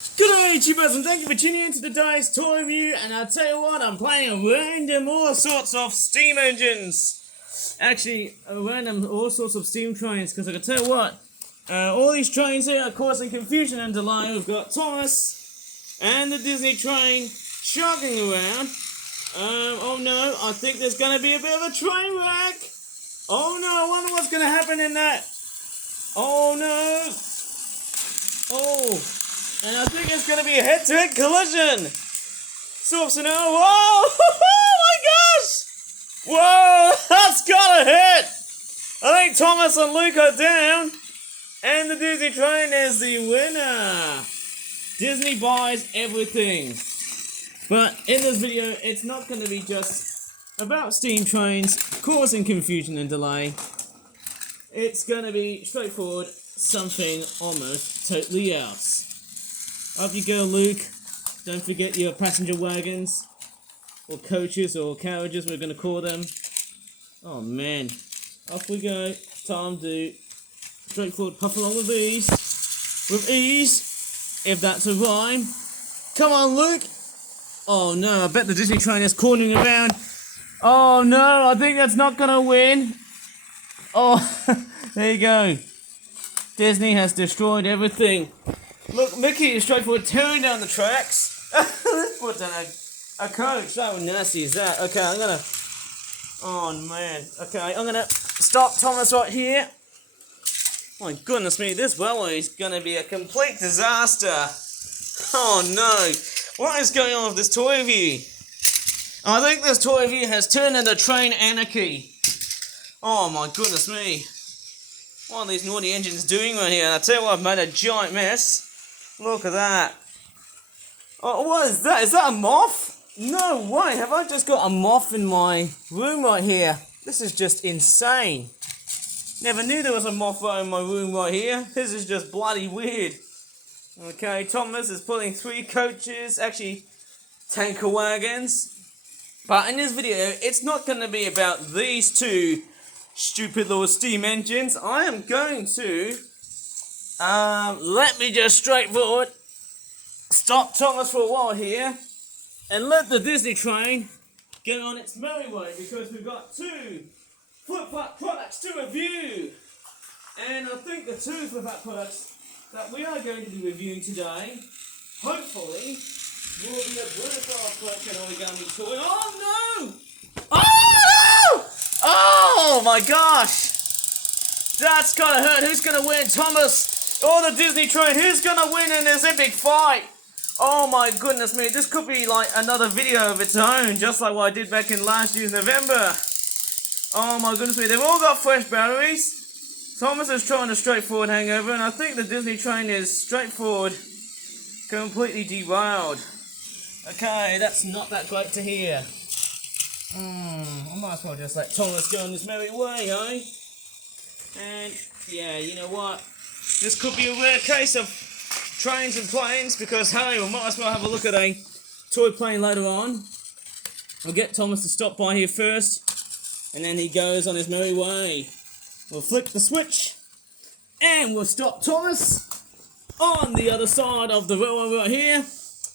G'day YouTubers and thank you for tuning in to today's toy review, and I'll tell you what, I'm playing random all sorts of steam engines. Actually, random all sorts of steam trains, because I can tell you what, all these trains here are causing confusion and delay. We've got Thomas and the Disney train chugging around. Oh no, I think there's going to be a bit of a train wreck. Oh no, I wonder what's going to happen in that. Oh no. Oh. And I think it's going to be a head-to-head collision. So, now, whoa! Oh my gosh! Whoa! That's got a hit! I think Thomas and Luke are down. And the Disney train is the winner. Disney buys everything. But in this video, it's not going to be just about steam trains causing confusion and delay. It's going to be straightforward, something almost totally else. Up you go, Luke. Don't forget your passenger wagons, or coaches, or carriages, we're going to call them. Oh man. Off we go. Time to straightforward puff along with ease. With ease, if that's a rhyme. Come on, Luke. Oh no, I bet the Disney train is cornering around. Oh no, I think that's not going to win. Oh, there you go. Disney has destroyed everything. Look, Mickey is straightforward tearing down the tracks. Let's put down a coach. That was nasty as that. Okay, I'm gonna... Oh, man. Okay, I'm gonna stop Thomas right here. My goodness me, this railway is gonna be a complete disaster. Oh, no. What is going on with this toy review? I think this toy review has turned into train anarchy. Oh, my goodness me. What are these naughty engines doing right here? And I tell you what, I've made a giant mess. Look at that. Oh, what is that? Is that a moth? No way. Have I just got a moth in my room right here? This is just insane. Never knew there was a moth right in my room right here. This is just bloody weird. Okay, Thomas is pulling 3 coaches, actually tanker wagons. But in this video, it's not going to be about these 2 stupid little steam engines. I am going to... let me just straightforward stop Thomas for a while here and let the Disney train get on its merry way, because we've got 2 Flip Flap products to review. And I think the 2 Flip Flap products that we are going to be reviewing today, hopefully, will be a Plarail collection origami toy. Oh no! Oh no! Oh my gosh! That's gotta hurt. Who's gonna win? Thomas or the Disney train? Who's gonna win in this epic fight? Oh my goodness me, this could be like another video of its own, just like what I did back in last year's November. Oh my goodness me, they've all got fresh batteries. Thomas is trying a straightforward hangover, and I think the Disney train is straightforward, completely derailed. Okay, that's not that great to hear. I might as well just let Thomas go on this merry way, eh? And yeah, you know what? This could be a rare case of trains and planes, because hey, we might as well have a look at a toy plane later on. We'll get Thomas to stop by here first, and then he goes on his merry way. We'll flick the switch, and we'll stop Thomas on the other side of the railway right here,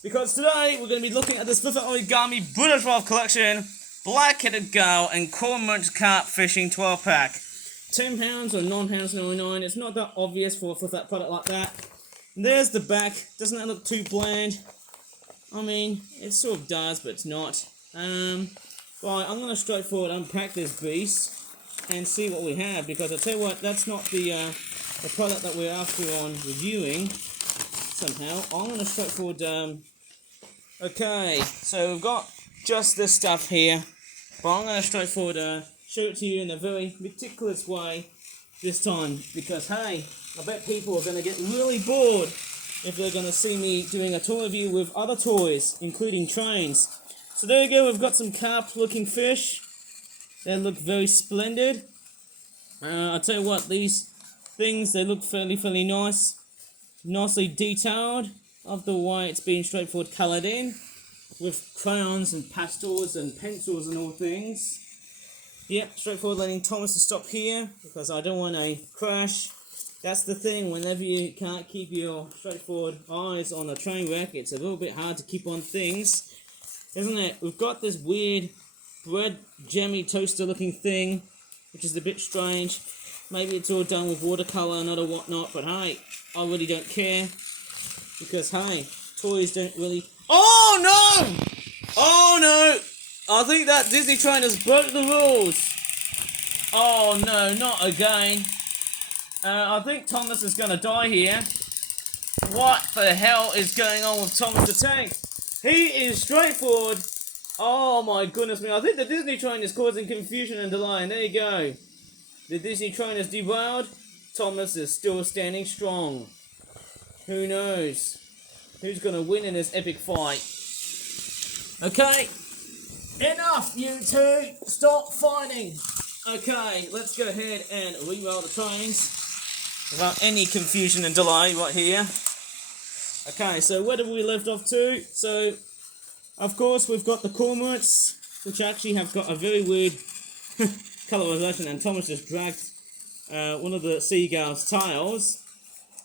because today we're going to be looking at this Flip Flap Origami British Rail Collection Black-Headed Gull and Cormorant Carp Fishing 12-pack. £10 or £9.99. It's not that obvious for a Flip Flap product like that. And there's the back. Doesn't that look too bland? I mean, it sort of does, but it's not. Right, I'm going to straightforward unpack this beast and see what we have, because I'll tell you what, that's not the product that we're after on reviewing somehow. I'm going to straightforward... okay, so we've got just this stuff here, but I'm going to straightforward show it to you in a very meticulous way this time, because hey, I bet people are going to get really bored if they're going to see me doing a toy review with other toys, including trains. So there you go, we've got some carp looking fish. They look very splendid. I'll tell you what, these things, they look fairly nice. Nicely detailed of the way it's been straightforward coloured in, with crayons and pastels and pencils and all things. Yep, straightforward letting Thomas to stop here, because I don't want a crash. That's the thing, whenever you can't keep your straightforward eyes on a train wreck, it's a little bit hard to keep on things, isn't it? We've got this weird bread jammy toaster looking thing, which is a bit strange. Maybe it's all done with watercolour and other whatnot, but hey, I really don't care. Because hey, toys don't really... Oh no! Oh no! I think that Disney train has broke the rules. Oh no, not again. I think Thomas is going to die here. What the hell is going on with Thomas the Tank? He is straightforward. Oh my goodness me. I think the Disney train is causing confusion and delay. And there you go. The Disney train is derailed. Thomas is still standing strong. Who knows? Who's going to win in this epic fight? Okay. Enough, you two. Stop fighting. Okay, let's go ahead and re-roll the trains without any confusion and delay right here. Okay, so where did we left off to? So, of course, we've got the cormorants, which actually have got a very weird colorization, and Thomas just dragged one of the seagull's tails.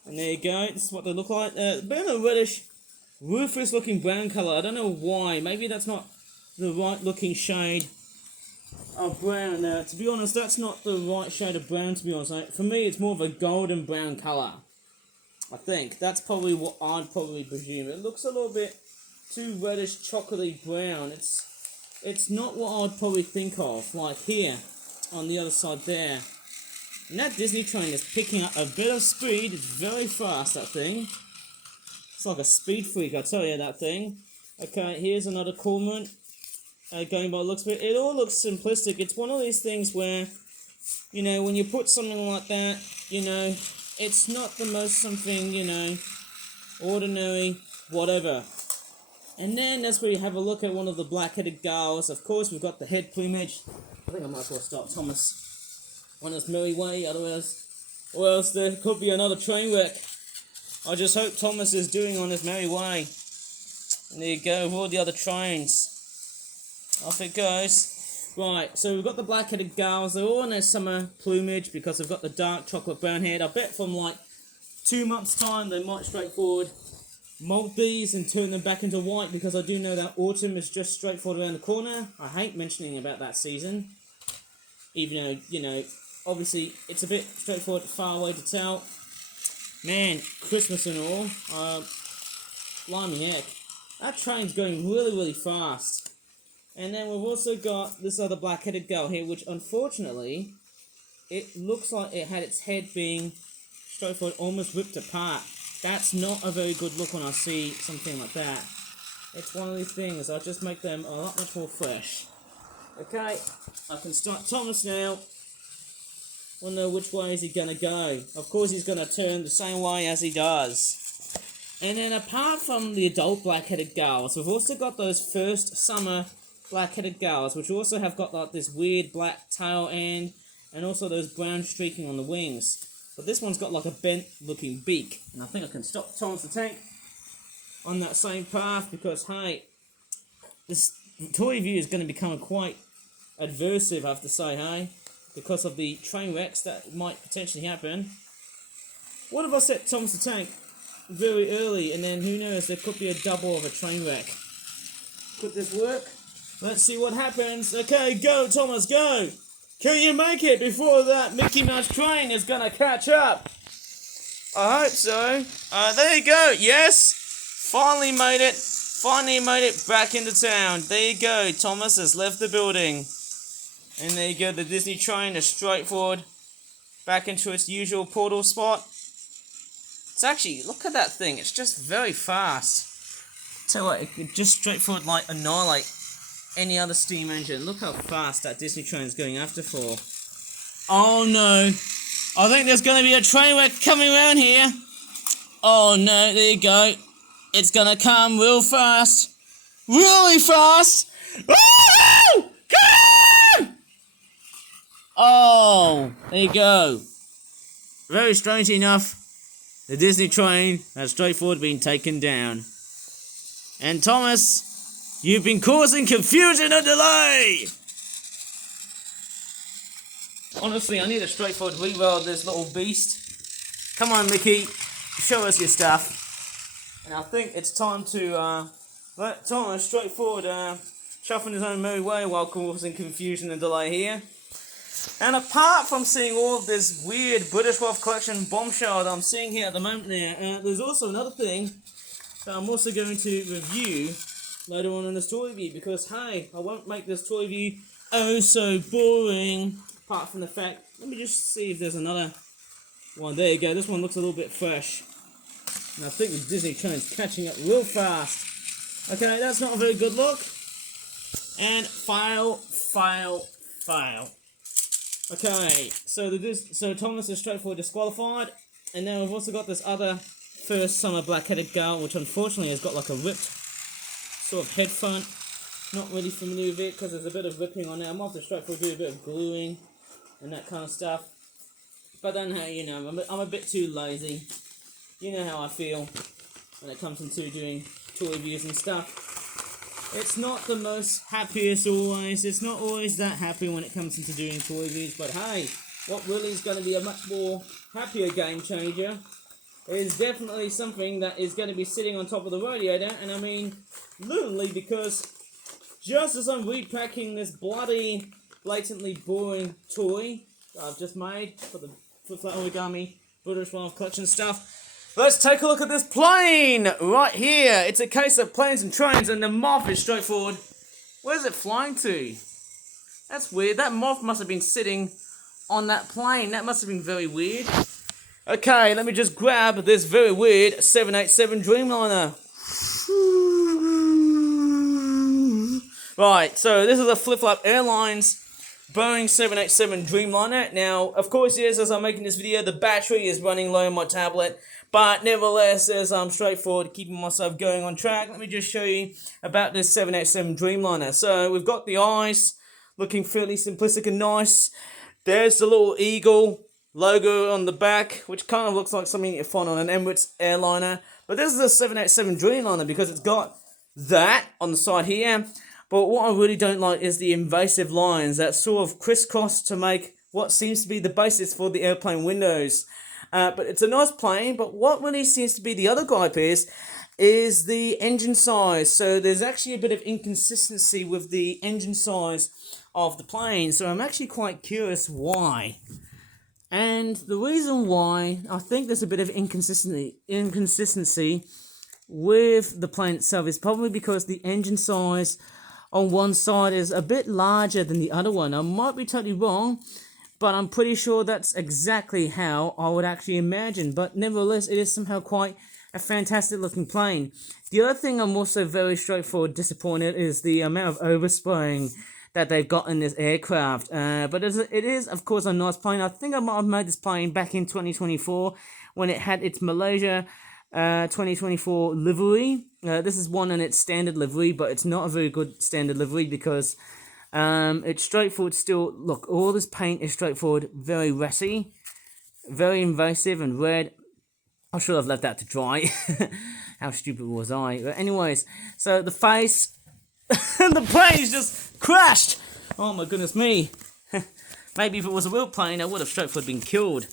And there you go, this is what they look like. A bit of a reddish, rufous looking brown colour. I don't know why, maybe that's not the right looking shade of brown. To be honest, that's not the right shade of brown, to be honest. Like, for me, it's more of a golden brown colour. I think. That's probably what I'd probably presume. It looks a little bit too reddish, chocolatey brown. It's not what I'd probably think of. Like here, on the other side there. And that Disney train is picking up a bit of speed. It's very fast, that thing. It's like a speed freak, I tell you, that thing. Okay, here's another cormorant. Going by the looks of it. It all looks simplistic. It's one of these things where, you know, when you put something like that, you know, it's not the most something, you know, ordinary, whatever. And then that's where you have a look at one of the black-headed gulls. Of course, we've got the head plumage. I think I might as well stop Thomas on his merry way, otherwise, or else there could be another train wreck. I just hope Thomas is doing on his merry way. And there you go, with all the other trains. Off it goes. Right, so we've got the black-headed gulls. They're all in their summer plumage because they've got the dark chocolate brown head. I bet from like 2 months' time they might straightforward mold these and turn them back into white, because I do know that autumn is just straightforward around the corner. I hate mentioning about that season, even though, you know, obviously it's a bit straightforward, far away to tell. Man, Christmas and all. Blimey heck. That train's going really, really fast. And then we've also got this other black-headed gull here, which unfortunately, it looks like it had its head being straightforward, almost ripped apart. That's not a very good look when I see something like that. It's one of these things, I'll just make them a lot much more fresh. Okay, I can start Thomas now. Wonder which way is he gonna go. Of course he's gonna turn the same way as he does. And then apart from the adult black-headed gulls, we've also got those first summer black-headed gulls, which also have got like this weird black tail end, and also those brown streaking on the wings. But this one's got like a bent looking beak. And I think I can stop Thomas the Tank on that same path, because hey, this toy view is going to become quite adversive, I have to say, hey, because of the train wrecks that might potentially happen. What if I set Thomas the Tank very early, and then who knows, there could be a double of a train wreck. Could this work? Let's see what happens. Okay, go Thomas, go! Can you make it before that Mickey Mouse train is gonna catch up? I hope so. There you go, yes! Finally made it. Finally made it back into town. There you go, Thomas has left the building. And there you go, the Disney train is straightforward back into its usual portal spot. It's actually, look at that thing, it's just very fast. Tell you what, it could just straightforward like annihilate any other steam engine. Look how fast that Disney train is going after for. Oh no, I think there's going to be a train wreck coming around here. Oh no, there you go. It's going to come real fast. Really fast. Woo! Come on! Oh, there you go. Very strangely enough, the Disney train has straightforward been taken down. And Thomas, you've been causing confusion and delay! Honestly, I need a straightforward re-roll of this little beast. Come on, Mickey, show us your stuff. And I think it's time to let Thomas straightforward shuffling his own merry way while causing confusion and delay here. And apart from seeing all of this weird British Wealth Collection bombshell that I'm seeing here at the moment there's also another thing that I'm also going to review later on in this toy review, because hey, I won't make this toy review oh so boring, apart from the fact, let me just see if there's another one. There you go, this one looks a little bit fresh. And I think the Disney train's catching up real fast. Okay, that's not a very good look. And fail. Okay, so Thomas is straightforward disqualified, and now we've also got this other first summer black-headed girl, which unfortunately has got like a ripped sort of head front. Not really familiar with it because there's a bit of ripping on it. I might have to straightforward do a bit of gluing and that kind of stuff. But then, hey, you know, I'm a bit too lazy. You know how I feel when it comes into doing toy reviews and stuff. It's not the most happiest always. It's not always that happy when it comes into doing toy reviews. But hey, what really is going to be a much more happier game changer is definitely something that is going to be sitting on top of the radiator. And I mean, literally, because just as I'm repacking this bloody, blatantly boring toy that I've just made for the Flip Flap Origami British Wealth Collection stuff, let's take a look at this plane right here. It's a case of planes and trains, and the moth is straightforward. Where's it flying to? That's weird. That moth must have been sitting on that plane. That must have been very weird. Okay, let me just grab this very weird 787 Dreamliner. Right, so this is a Flip Flap Airlines Boeing 787 Dreamliner. Now, of course, yes, as I'm making this video, the battery is running low on my tablet. But nevertheless, as I'm straightforward, keeping myself going on track, let me just show you about this 787 Dreamliner. So we've got the eyes looking fairly simplistic and nice. There's the little eagle logo on the back, which kind of looks like something you find on an Emirates airliner. But this is a 787 Dreamliner because it's got that on the side here. But what I really don't like is the invasive lines that sort of crisscross to make what seems to be the basis for the airplane windows. But it's a nice plane, but what really seems to be the other gripe is the engine size. So there's actually a bit of inconsistency with the engine size of the plane. So I'm actually quite curious why. And the reason why I think there's a bit of inconsistency with the plane itself is probably because the engine size on one side is a bit larger than the other one. I might be totally wrong, but I'm pretty sure that's exactly how I would actually imagine. But nevertheless, it is somehow quite a fantastic looking plane. The other thing I'm also very straightforward disappointed is the amount of overspraying that they've got in this aircraft. But it is, of course, a nice plane. I think I might have made this plane back in 2024 when it had its Malaysia 2024 livery. This is one in its standard livery, but it's not a very good standard livery because it's straightforward still. Look, all this paint is straightforward, very ratty, very invasive and red. I should have left that to dry. How stupid was I? But anyways, so the face, the plane's just crashed. Oh my goodness me. Maybe if it was a real plane, I would have straightforward been killed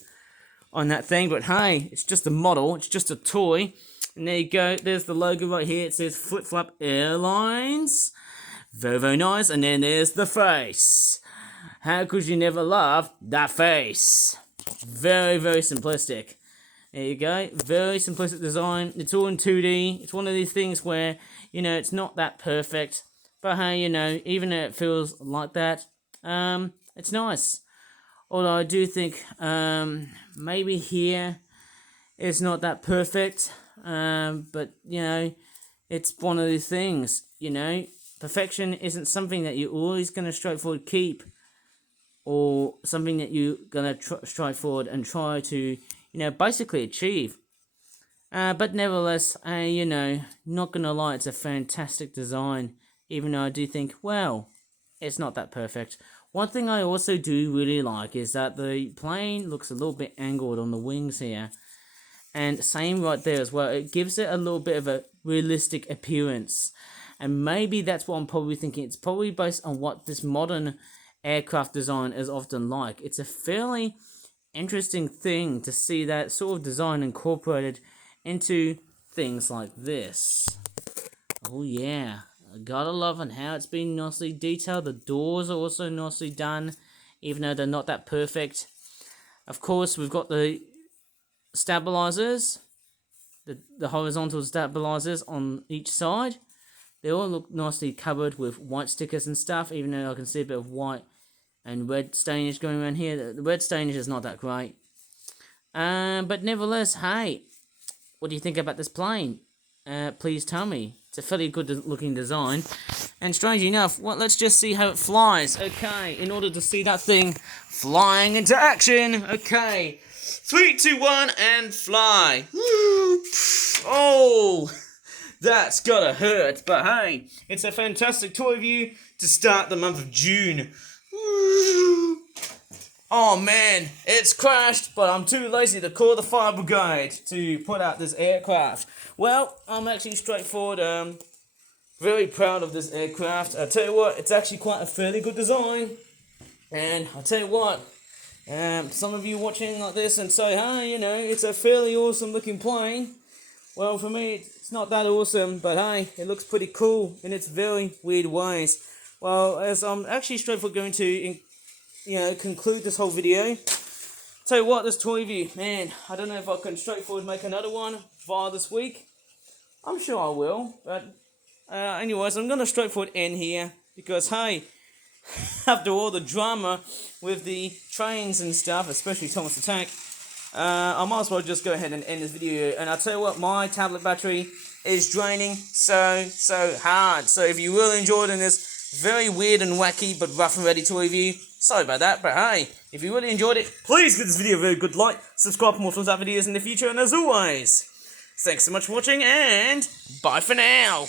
on that thing. But hey, it's just a model. It's just a toy. And there you go. There's the logo right here. It says Flip Flap Airlines. Very, very nice. And then there's the face. How could you never love that face? Very, very simplistic. There you go. Very simplistic design. It's all in 2D. It's one of these things where, you know, it's not that perfect. But hey, you know, even though it feels like that, it's nice. Although I do think maybe here it's not that perfect. But, you know, it's one of these things, you know. Perfection isn't something that you're always going to straightforward keep, or something that you're going to strive forward and try to, you know, basically achieve. But nevertheless, you know, not going to lie, it's a fantastic design, even though I do think, well, it's not that perfect. One thing I also do really like is that the plane looks a little bit angled on the wings here. And same right there as well. It gives it a little bit of a realistic appearance. And maybe that's what I'm probably thinking. It's probably based on what this modern aircraft design is often like. It's a fairly interesting thing to see that sort of design incorporated into things like this. Oh yeah, I gotta love it how it's been nicely detailed. The doors are also nicely done, even though they're not that perfect. Of course, we've got the stabilizers, the horizontal stabilizers on each side. They all look nicely covered with white stickers and stuff, even though I can see a bit of white and red stainage going around here. The red stainage is not that great. But nevertheless, hey, what do you think about this plane? Please tell me. It's a fairly good looking design. And strangely enough, well, let's just see how it flies. Okay, in order to see that thing flying into action. Okay, 3, 2, 1, and fly. Woo! Oh, that's gotta hurt. But hey, it's a fantastic toy review to start the month of June. Woo! Oh man, it's crashed, but I'm too lazy to call the fire brigade to put out this aircraft. Well, I'm actually straightforward, very proud of this aircraft. I tell you what, it's actually quite a fairly good design. And I tell you what, some of you watching like this and say, hey, you know, it's a fairly awesome looking plane. Well, for me, it's not that awesome, but hey, it looks pretty cool in its very weird ways. Well, as I'm actually straightforward going to conclude this whole video. Tell you what, this toy review, man, I don't know if I can straightforward make another one via this week. I'm sure I will, but anyways, I'm gonna straightforward end here because hey, after all the drama with the trains and stuff, especially Thomas Attack, I might as well just go ahead and end this video. And I'll tell you what, my tablet battery is draining so hard. So if you really enjoyed in this very weird and wacky but rough and ready toy review, sorry about that, but hey, if you really enjoyed it, please give this video a very good like, subscribe for more Flip Flap videos in the future, and as always, thanks so much for watching, and bye for now!